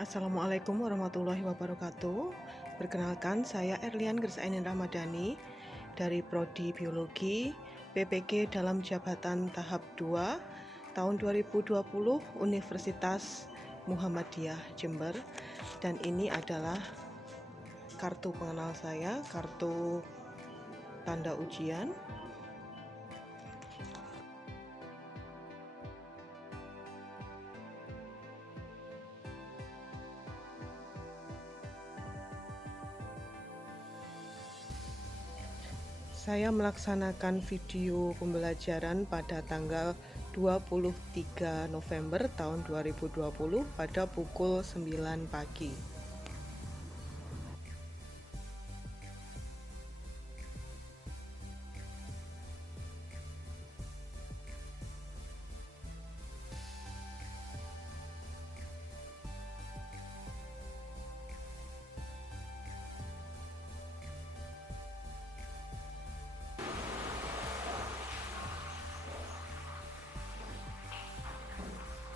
Assalamualaikum warahmatullahi wabarakatuh. Perkenalkan, saya Erlian Gersainin Ramadhani dari Prodi Biologi PPG dalam jabatan tahap 2 tahun 2020 Universitas Muhammadiyah Jember. Dan ini adalah kartu pengenal saya, kartu tanda ujian. Saya melaksanakan video pembelajaran pada tanggal 23 November tahun 2020 pada pukul 9 pagi.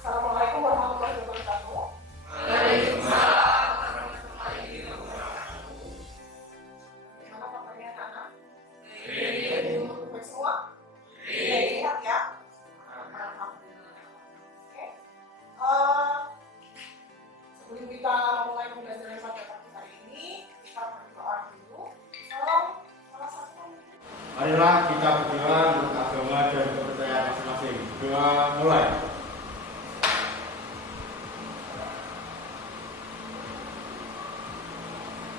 Assalamualaikum warahmatullahi wabarakatuh. Waalaikumsalam warahmatullahi wabarakatuh. Gimana kabarnya anak-anak? Baik. Baik semua? Baik. Sehat ya? Alhamdulillah. Oke. Sebelum kita mulai pembelajaran pada pagi hari ini, kita berdoa dulu. Salah satu. Marilah kita berdoa menurut agama dan kepercayaan masing-masing. Doa mulai.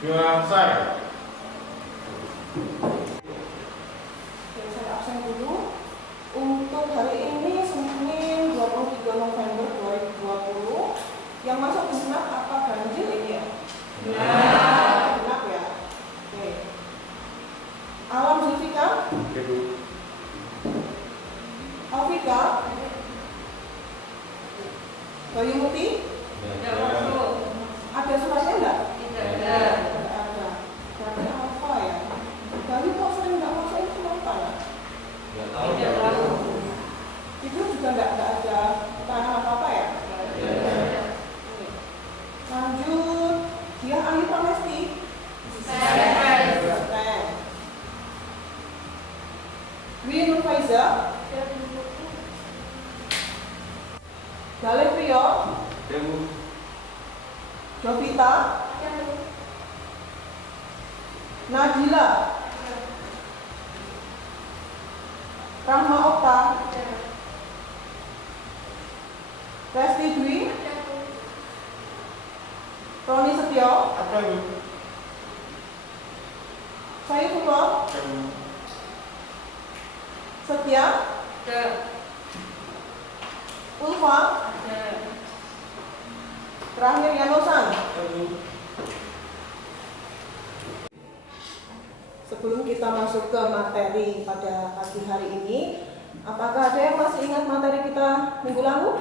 Doa saya. Oke, saya absen dulu. Untuk hari ini Senin 23 November 2020, yang masuk genap apa ganjil ini ya? Genap ya. Oke. Alam Zulfika, Alfika, Bayu Muti, ada suratnya enggak? Tidak ada. Berarti apa ya? Bayu kok sering nggak masuk itu kenapa ya? Tidak tahu. Itu juga nggak ada keterangan apa-apa ya? Oke. Lanjut, dia ahli Pramesti. Dwi Nur Faiza, Galih Priyo, Jovita, Nadila, Rahma Okta, Resti Dwi, Roni Setio, Saifullah, Setia, Ulfa, terakhir Yanosan. Sebelum kita masuk ke materi pada pagi hari ini, apakah ada yang masih ingat materi kita minggu lalu?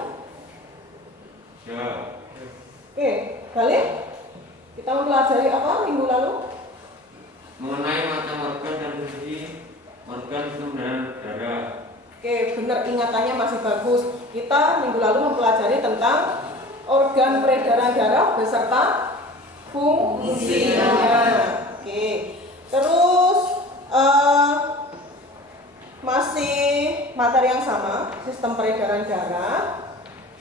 Ya. Oke, balik. Kita mempelajari apa minggu lalu? Mengenai macam organ dan fungsi organ dan darah. Oke, benar, ingatannya masih bagus. Kita minggu lalu mempelajari tentang organ peredaran darah beserta fungsinya. Oke, terus masih materi yang sama, sistem peredaran darah.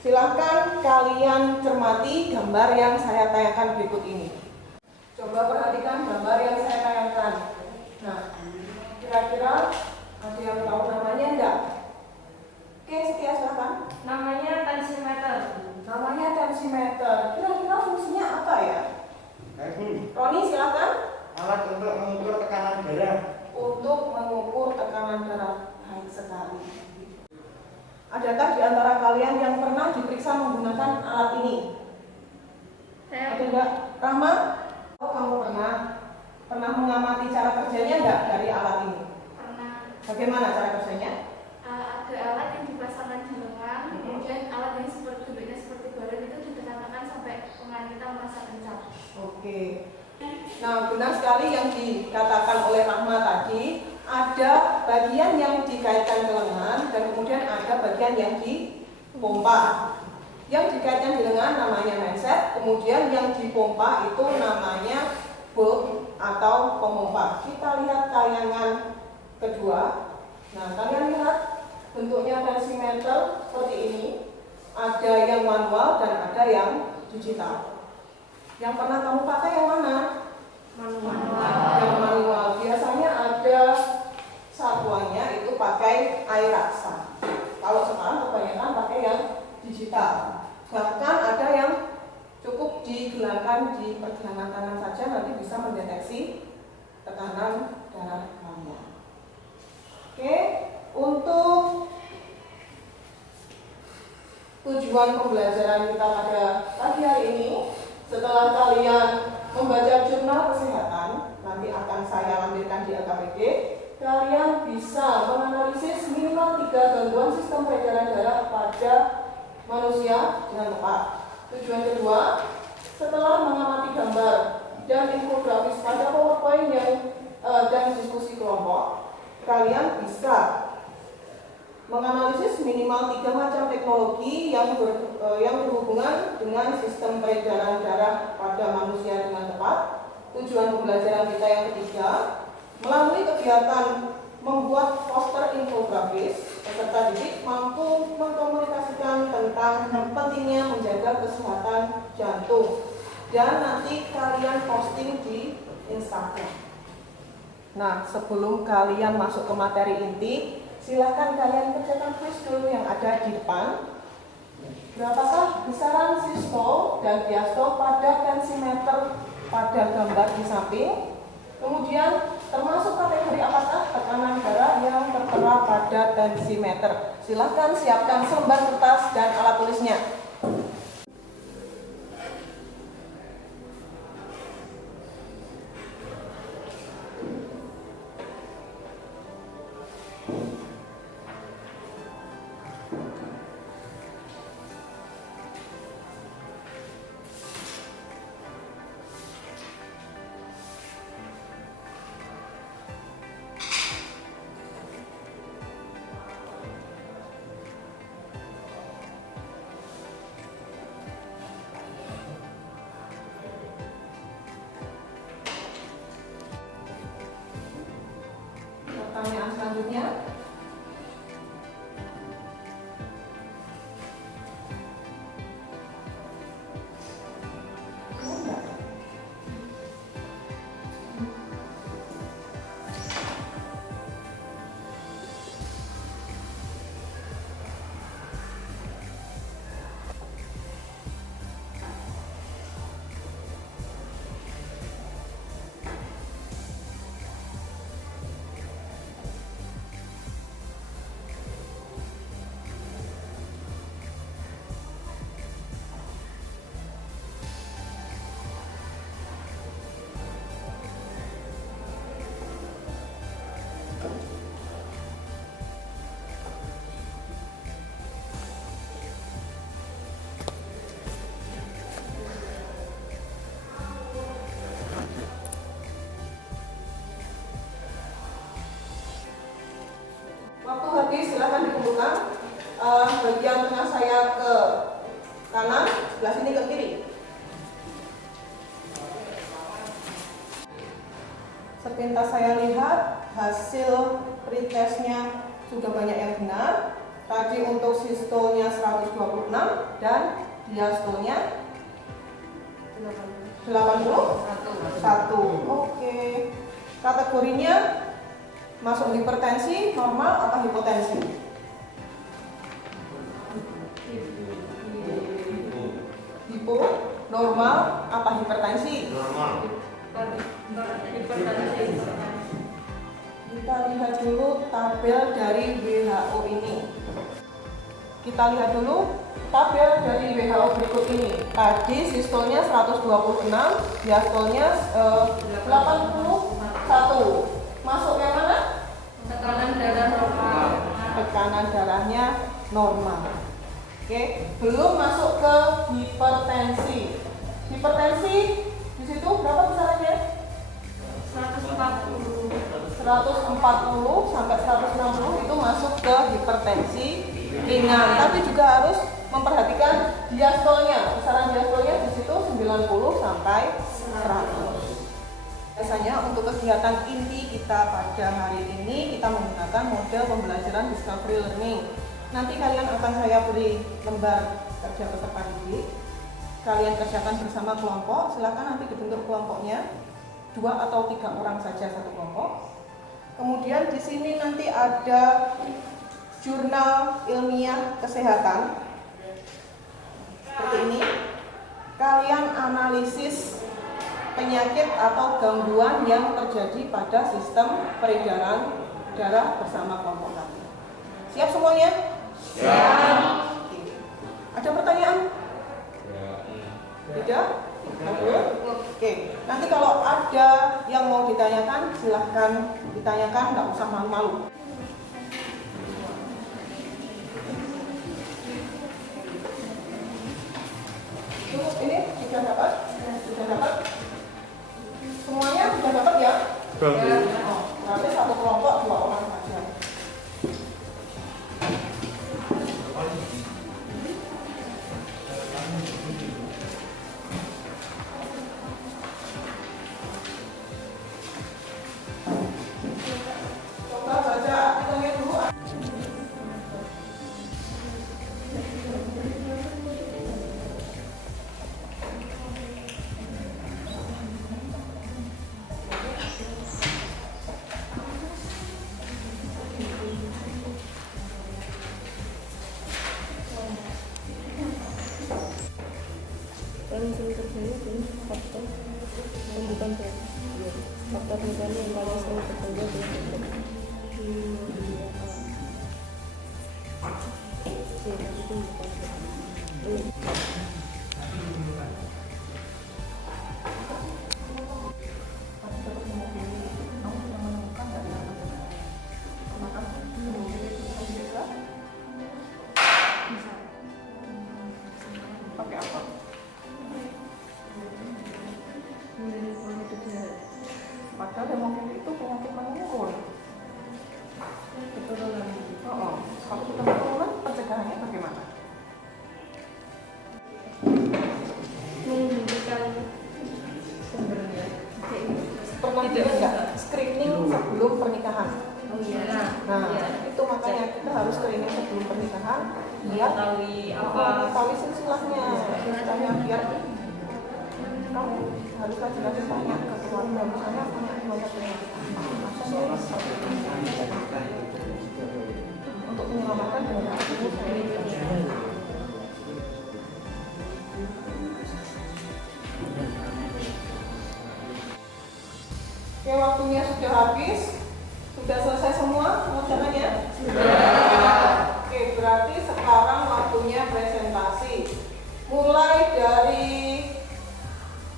Silahkan kalian cermati gambar yang saya tayangkan berikut ini. Coba perhatikan gambar yang saya tayangkan. Nah, kira-kira ada yang tahu namanya enggak? Oke, Setia silahkan. Namanya tensimeter. Namanya tensimeter. Kira-kira fungsinya apa ya? Roni silahkan. Alat untuk mengukur tekanan darah. Untuk mengukur tekanan darah. Baik sekali. Adakah di antara kalian yang pernah diperiksa menggunakan alat ini? Ada enggak? Rahma? Oh, kamu pernah mengamati cara kerjanya enggak dari alat ini? Pernah. Bagaimana cara kerjanya? Ada alat yang dipasangkan di lengan, kemudian alat yang bentuknya seperti balon itu ditekan-tekan sampai lengan kita merasa kencang. Oke. Nah, benar sekali yang dikatakan oleh Rahma tadi. Ada bagian yang dikaitkan ke lengan dan kemudian ada bagian yang dipompa. Yang dikaitkan di lengan namanya handset, kemudian yang dipompa itu namanya bulb atau pemompa. Kita lihat tayangan kedua. Nah, kalian lihat bentuknya tensimeter seperti ini. Ada yang manual dan ada yang digital. Yang pernah kamu pakai yang mana? Manual. Yang manual. Biasanya ada satuannya itu pakai air raksa. Kalau sekarang kebanyakan pakai yang digital. Bahkan ada yang cukup digelarkan di pergelangan tangan saja nanti bisa mendeteksi tekanan darah kalian. Oke, untuk tujuan pembelajaran kita pada pagi hari ini, setelah kalian membaca jurnal kesehatan, nanti akan saya lampirkan di LKPD, kalian bisa menganalisis minimal 3 gangguan sistem peredaran darah pada manusia dengan tepat. Tujuan kedua, setelah mengamati gambar dan infografis pada PowerPoint dan diskusi kelompok, kalian bisa menganalisis minimal 3 macam teknologi yang berhubungan dengan sistem peredaran darah pada manusia dengan tepat. Tujuan pembelajaran kita yang ketiga, melalui kegiatan membuat poster infografis, peserta didik mampu mengkomunikasikan tentang pentingnya menjaga kesehatan jantung dan nanti kalian posting di Instagram. Nah, sebelum kalian masuk ke materi inti, silahkan kalian kerjakan quiz dulu yang ada di depan. Berapakah besaran sistol dan diastol pada tensimeter pada gambar di samping? Kemudian termasuk kategori apakah tekanan darah yang tertera pada tensimeter? Silahkan siapkan selembar kertas dan alat tulisnya. Pertanyaan selanjutnya. Waktu habis silahkan dikumpulkan. Bagian tengah saya ke kanan, sebelah sini ke kiri. Sepintas saya lihat hasil pretestnya sudah banyak yang benar. Tadi untuk sistolnya 126 dan diastolnya 81. Oke. Kategorinya masuk hipertensi, normal atau hipotensi? Hipo, normal apa hipertensi? Normal. Kita lihat dulu tabel dari WHO ini. Kita lihat dulu tabel dari WHO berikut ini. Tadi sistolnya 126, diastolnya 81. Masuk yang mana? Tekanan darah normal. Tekanan darahnya normal. Oke, belum masuk ke hipertensi. Hipertensi di situ berapa besarannya? 140. 140 sampai 160 itu masuk ke hipertensi. ringan, tapi juga harus memperhatikan diastolnya. Besaran diastolnya di situ 90 sampai 100. Biasanya untuk kegiatan inti kita pada hari ini kita menggunakan model pembelajaran discovery learning. Nanti kalian akan saya beri lembar kerja peserta didik. Kalian kerjakan bersama kelompok. Silakan nanti dibentuk kelompoknya 2 atau 3 orang saja satu kelompok. Kemudian di sini nanti ada jurnal ilmiah kesehatan seperti ini. Kalian analisis penyakit atau gangguan yang terjadi pada sistem peredaran darah bersama kelompok kalian. Siap semuanya? Siap. Oke. Ada pertanyaan? Tidak? Oke. Nanti kalau ada yang mau ditanyakan, silahkan ditanyakan, nggak usah malu-malu. Ini sudah dapat? Sudah dapat? Semuanya sudah dapat ya? Ya. Oh, berarti satu kelompok 2 orang saja. Coba baca artikelnya dulu. Sering terjadi adalah faktor pembukaan baru. Faktor misalnya yang paling sering terjadi adalah faktor itu bukan Pakai apa? Padahal hemofili itu penyakit menurun. keturunan. Oh, kalau kita menurun, pencegahannya bagaimana? Menghentikan sumbernya. Pernah tidak screening sebelum pernikahan? Oh iya. Nah, itu makanya kita harus screening sebelum pernikahan biar mengetahui silsilahnya. Misalnya biar kamu harus rajin-rajin tanya ke keluarga, misalnya punya banyak penyakit apa sih untuk menyelamatkan generasi ini. Oke, waktunya sudah habis. Sudah selesai semua pengerjaannya? Sudah. Oke, berarti sekarang waktunya presentasi. Mulai dari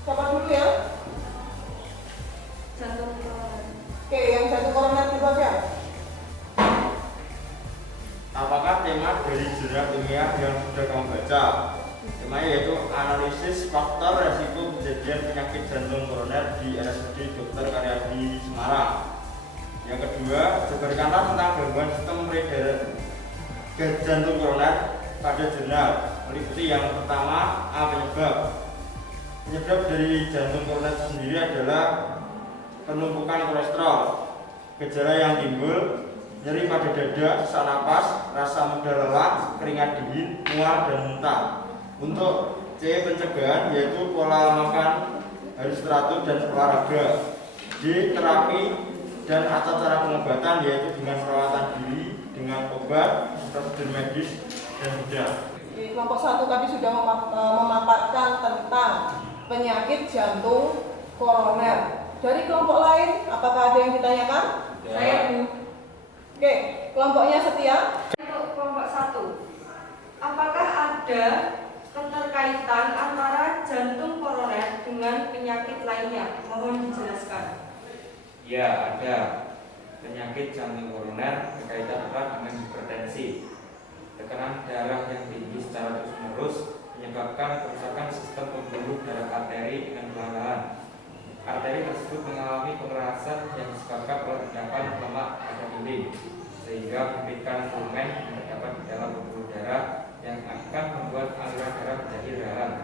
siapa dulu ya? Jantung koroner. Oke, yang jantung koroner dulu aja. Apakah tema dari jurnal ilmiah yang sudah kamu baca? Temanya yaitu analisis faktor resiko kejadian penyakit jantung koroner di RSUD Dr. Karyadi Semarang. Yang kedua, jabarkanlah tentang gangguan sistem peredaran jantung koroner pada jurnal. Meliputi yang pertama, A. Penyebab. Penyebab dari jantung koroner sendiri adalah penumpukan kolesterol. Gejala yang timbul: nyeri pada dada, sesak napas, rasa mudah lelah, keringat dingin, mual dan muntah. Untuk C. Pencegahan, yaitu pola makan harus teratur dan olahraga. D. Terapi dan atau cara pengobatan, yaitu dengan perawatan diri, dengan obat, prosedur medis dan bedah. Di kelompok 1 tadi sudah memaparkan tentang penyakit jantung koroner. Dari kelompok lain, apakah ada yang ditanyakan? Saya Bu. Oke, kelompoknya Setia. Untuk kelompok 1, apakah ada keterkaitan antara jantung koroner dengan penyakit lainnya? Mohon dijelaskan. Ya, ada. Penyakit jantung koroner berkaitan erat dengan hipertensi. Tekanan darah yang tinggi secara terus-menerus menyebabkan kerusakan sistem pembuluh darah arteri dengan perlahan. Arteri tersebut mengalami pengerasan yang disebabkan oleh endapan lemak pada dinding. sehingga memberikan volumen yang terdapat di dalam pembuluh darah yang akan membuat aliran darah menjadi terhalang.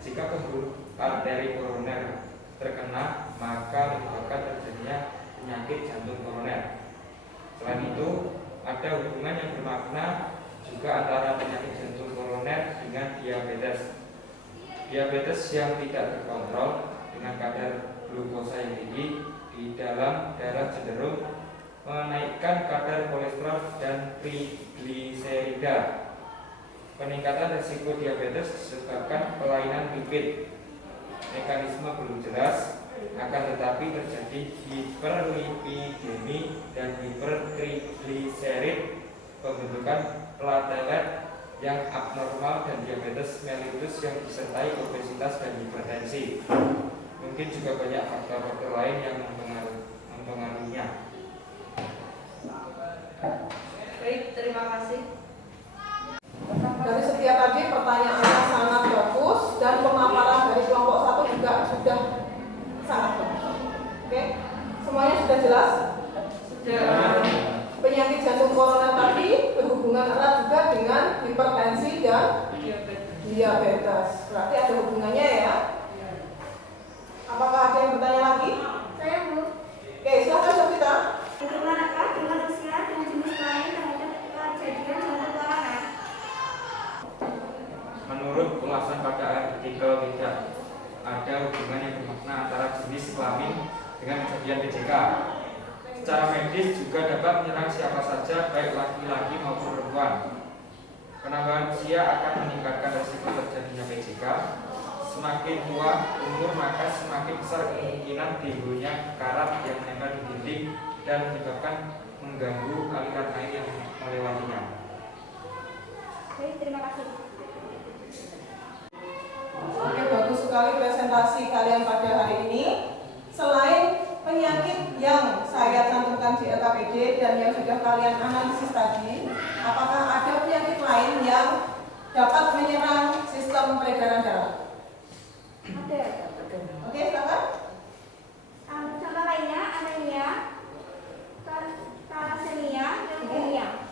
Jika pembuluh arteri koroner terkena, maka menyebabkan terjadinya penyakit jantung koroner. Selain itu, ada hubungan yang bermakna juga antara penyakit jantung koroner dengan diabetes. Diabetes yang tidak terkontrol dengan kadar glukosa yang tinggi di dalam darah cenderung menaikkan kadar kolesterol dan trigliserida. Peningkatan risiko diabetes disebabkan kelainan lipid. Mekanisme belum jelas, akan tetapi terjadi hiperlipidemi dan hipertrigliserid, pembentukan platelet yang abnormal, dan diabetes mellitus yang disertai obesitas dan hipertensi. Mungkin juga banyak faktor-faktor lain yang mempengaruhinya. Baik, terima kasih. Dari setiap tadi pertanyaannya sangat bagus dan pemaparan dari kelompok 1 juga sudah sangat bagus. Oke, semuanya sudah jelas? Sudah. Penyakit jantung koroner tadi berhubungan erat juga dengan hipertensi dan diabetes. Berarti ada hubungannya ya. Apakah ada yang bertanya lagi? Saya Bu. Oke, silakan Sofita. Bagaimanakah dengan usia dan jenis kelamin terhadap kejadian jantung koroner? Menurut ulasan pada artikel tidak ada hubungan yang bermakna antara jenis kelamin dengan kejadian PJK. Secara medis juga dapat menyerang siapa saja, baik laki-laki maupun perempuan. Penambahan usia akan meningkatkan risiko terjadinya PJK. Semakin tua umur, maka semakin besar kemungkinan timbulnya karat yang menempel di dinding dan menyebabkan mengganggu aliran air yang melewatinya. Baik, terima kasih. Oke, bagus sekali presentasi kalian pada hari ini. Selain penyakit yang saya cantumkan di LKPD dan yang sudah kalian analisis tadi, apakah ada penyakit lain yang dapat menyerang sistem peredaran darah? Ada. Oke, silakan. Contoh lainnya anemia, thalassemia, leukemia.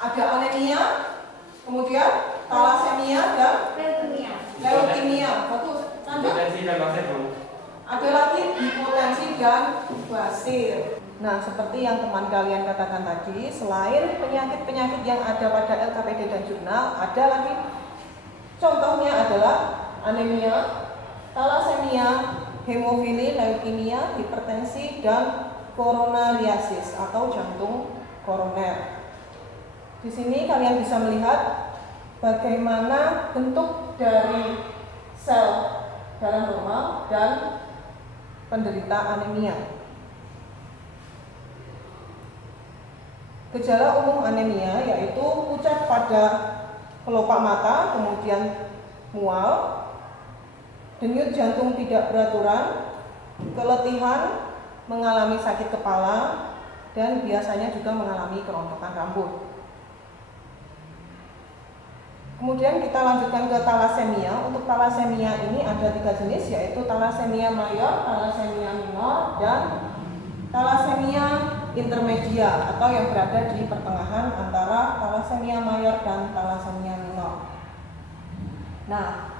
Ada anemia, kemudian thalassemia dan Leukemia. leukemia. Bagus. Lanjut. Hipertensi dan basir, Bu. Ada lagi hipotensi dan basir. Nah, seperti yang teman kalian katakan tadi, selain penyakit-penyakit yang ada pada LKPD dan jurnal, ada lagi contohnya adalah anemia, thalassemia, hemofili, leukemia, hipertensi, dan koronariasis atau jantung koroner. Di sini kalian bisa melihat bagaimana bentuk dari sel darah normal dan penderita anemia. Gejala umum anemia yaitu pucat pada kelopak mata, kemudian mual, denyut jantung tidak beraturan, keletihan, mengalami sakit kepala, dan biasanya juga mengalami kerontokan rambut. Kemudian kita lanjutkan ke thalassemia. Untuk thalassemia ini ada 3 jenis, yaitu thalassemia mayor, thalassemia minor, dan thalassemia intermedia atau yang berada di pertengahan antara thalassemia mayor dan thalassemia minor. Nah,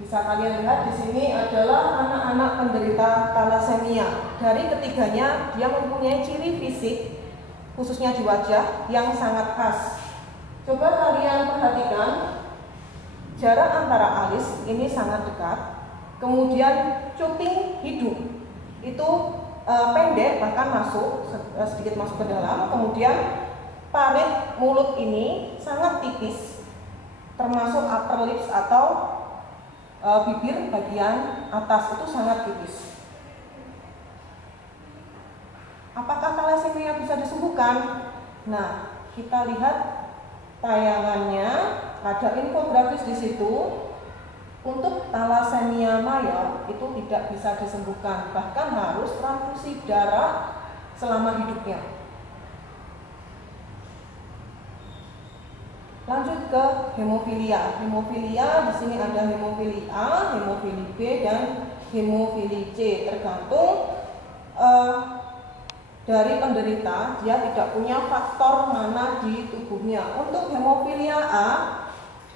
bisa kalian lihat di sini adalah anak-anak penderita thalassemia. Dari ketiganya dia mempunyai ciri fisik khususnya di wajah yang sangat khas. Coba kalian perhatikan jarak antara alis ini sangat dekat, kemudian cuping hidung itu pendek bahkan masuk sedikit masuk ke dalam, kemudian parit mulut ini sangat tipis, termasuk upper lips atau bibir bagian atas itu sangat tipis. Apakah thalassemia bisa disembuhkan? Nah, kita lihat tayangannya, ada infografis di situ. Untuk thalassemia mayor itu tidak bisa disembuhkan, bahkan harus transfusi darah selama hidupnya. Lanjut ke hemofilia. Hemofilia di sini ada hemofili A, hemofili B, dan hemofili C, tergantung dari penderita dia tidak punya faktor mana di tubuhnya. Untuk hemofilia A,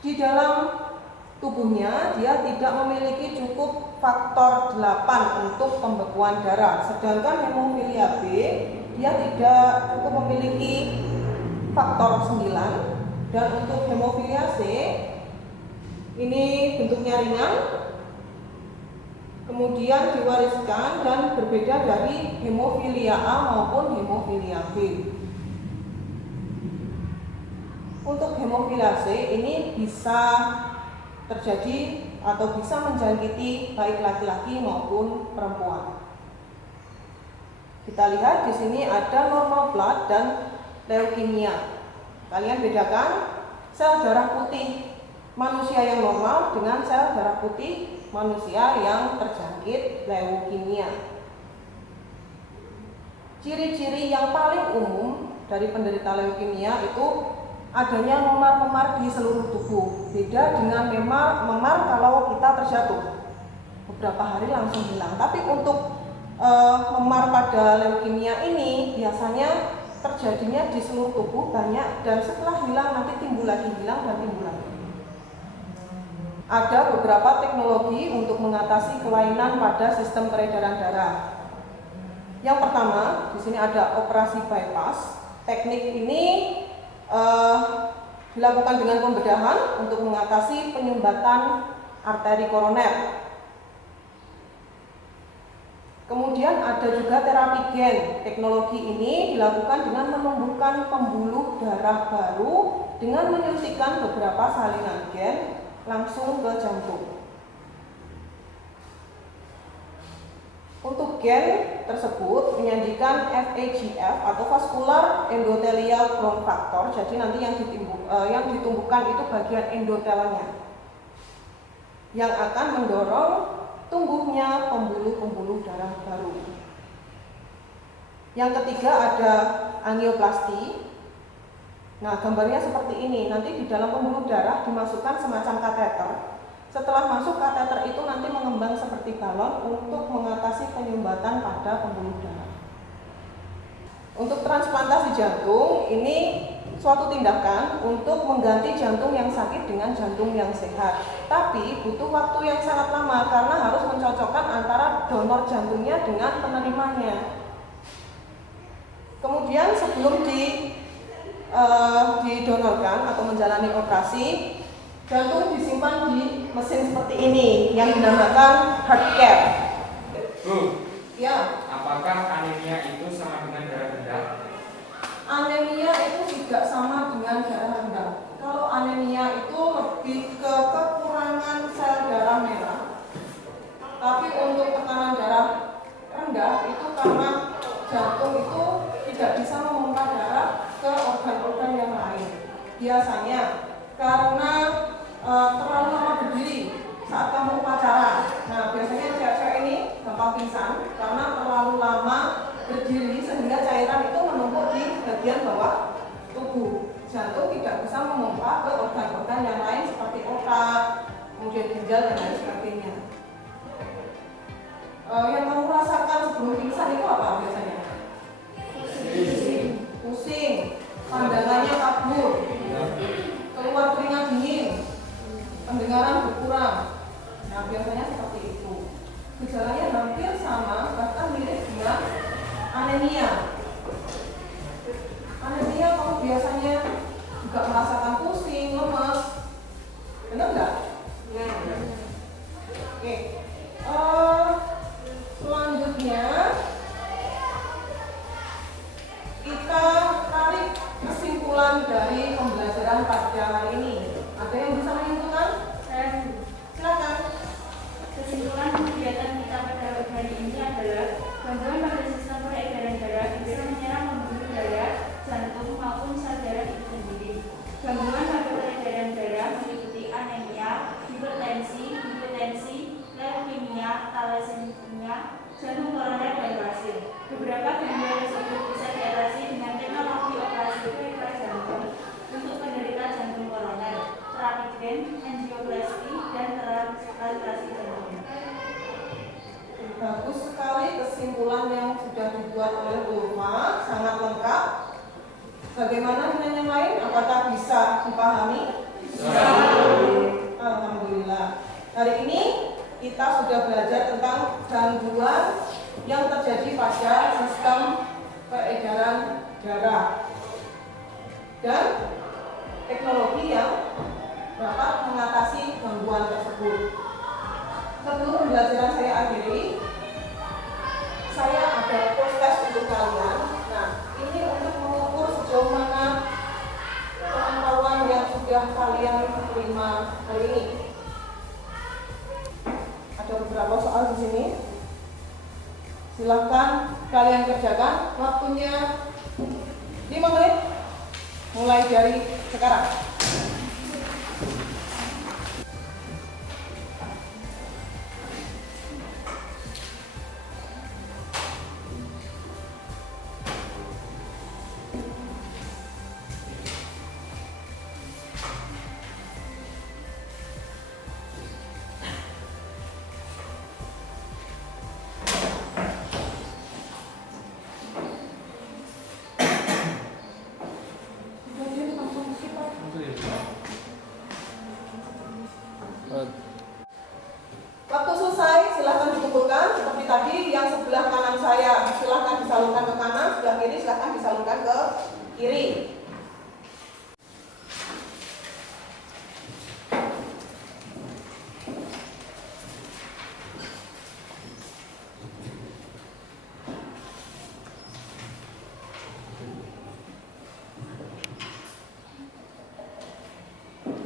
di dalam tubuhnya dia tidak memiliki cukup faktor 8 untuk pembekuan darah. Sedangkan hemofilia B, dia tidak cukup memiliki faktor 9. Dan untuk hemofilia C, ini bentuknya ringan, kemudian diwariskan dan berbeda dari hemofilia A maupun hemofilia B. Untuk hemofilia C ini bisa terjadi atau bisa menjangkiti baik laki-laki maupun perempuan. Kita lihat di sini ada normal blood dan leukemia. Kalian bedakan sel darah putih manusia yang normal dengan sel darah putih manusia yang terjangkit leukemia. Ciri-ciri yang paling umum dari penderita leukemia itu adanya memar-memar di seluruh tubuh. Beda dengan memar kalau kita terjatuh, beberapa hari langsung hilang. Tapi untuk memar pada leukemia ini biasanya terjadinya di seluruh tubuh banyak, dan setelah hilang nanti timbul lagi, hilang dan timbul lagi. Ada beberapa teknologi untuk mengatasi kelainan pada sistem peredaran darah. Yang pertama, di sini ada operasi bypass. Teknik ini dilakukan dengan pembedahan untuk mengatasi penyumbatan arteri koroner. Kemudian ada juga terapi gen. Teknologi ini dilakukan dengan menumbuhkan pembuluh darah baru dengan menyuntikkan beberapa salinan gen langsung ke jantung. Untuk gen tersebut menyajikan FAGF atau vascular endothelial growth factor. Jadi nanti yang ditumbuhkan itu bagian endotelnya yang akan mendorong tumbuhnya pembuluh-pembuluh darah baru. Yang ketiga ada angioplasti. Nah, gambarnya seperti ini. Nanti di dalam pembuluh darah dimasukkan semacam kateter. Setelah masuk, kateter itu nanti mengembang seperti balon untuk mengatasi penyumbatan pada pembuluh darah. Untuk transplantasi jantung, ini suatu tindakan untuk mengganti jantung yang sakit dengan jantung yang sehat. Tapi butuh waktu yang sangat lama karena harus mencocokkan antara donor jantungnya dengan penerimanya. Kemudian sebelum didonorkan atau menjalani operasi, jantung disimpan di mesin seperti ini yang dinamakan heart care. Bu, Ya, apakah anemia itu sama dengan darah rendah? anemia itu tidak sama dengan darah rendah. Kalau anemia itu lebih ke kekurangan sel darah merah. Tapi untuk tekanan darah rendah itu karena jantung itu tidak bisa memompa darah ke organ-organ yang lain. Biasanya karena terlalu lama berdiri saat kamu upacara. Nah, biasanya cewek-cewek ini gampang pingsan karena terlalu lama berdiri sehingga cairan itu menumpuk di bagian bawah tubuh. Jantung tidak bisa memompa ke organ-organ yang lain seperti otak, kemudian ginjal dan lain sebagainya. Yang kamu rasakan sebelum pingsan itu apa biasanya? Pusing, pandangannya kabur, keluar keringat dingin, pendengaran berkurang. Nah, biasanya seperti itu. Gejalanya hampir sama, bahkan mirip dengan anemia. Anemia kamu biasanya juga merasakan pusing, lemas. Benar nggak? Oke. Selanjutnya kita tarik kesimpulan dari pembelajaran pada hari ini. Ada yang bisa menyimpulkan? Silakan. Kesimpulan kegiatan kita pada hari ini adalah gangguan pada sistem peredaran darah bisa menyerang pembuluh darah, jantung maupun sel darah itu sendiri. Gangguan pada peredaran darah meliputi anemia, hipertensi, leukemia, thalassemia, jantung koroner dan wasit. Beberapa gangguan tersebut bisa diatasi dengan teknologi operasi bypass jantung. Bagaimana dengan yang lain? Apakah bisa dipahami? Bisa. Alhamdulillah. Hari ini kita sudah belajar tentang gangguan yang terjadi pada sistem peredaran darah dan teknologi yang dapat mengatasi gangguan tersebut. Sebelum pembelajaran saya akhiri, saya ada proses untuk kalian. Nah, ini untuk mengukur sejauh mana pengetahuan yang sudah kalian terima hari ini. Ada beberapa soal di sini. Silahkan kalian kerjakan. Waktunya 5 menit. Mulai dari sekarang. Waktu selesai, silahkan dikumpulkan seperti tadi. Yang sebelah kanan saya silahkan disalurkan ke kanan, sebelah kiri silahkan disalurkan ke kiri.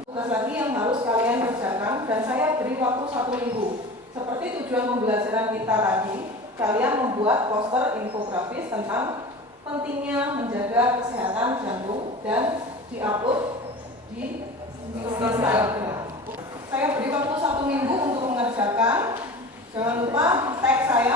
Tugas lagi yang harus kalian kerjakan dan saya beri waktu 1 minggu. Seperti tujuan pembelajaran kita tadi, kalian membuat poster infografis tentang pentingnya menjaga kesehatan jantung dan diupload di Instagram. Saya beri waktu 1 minggu untuk mengerjakan. Jangan lupa tag saya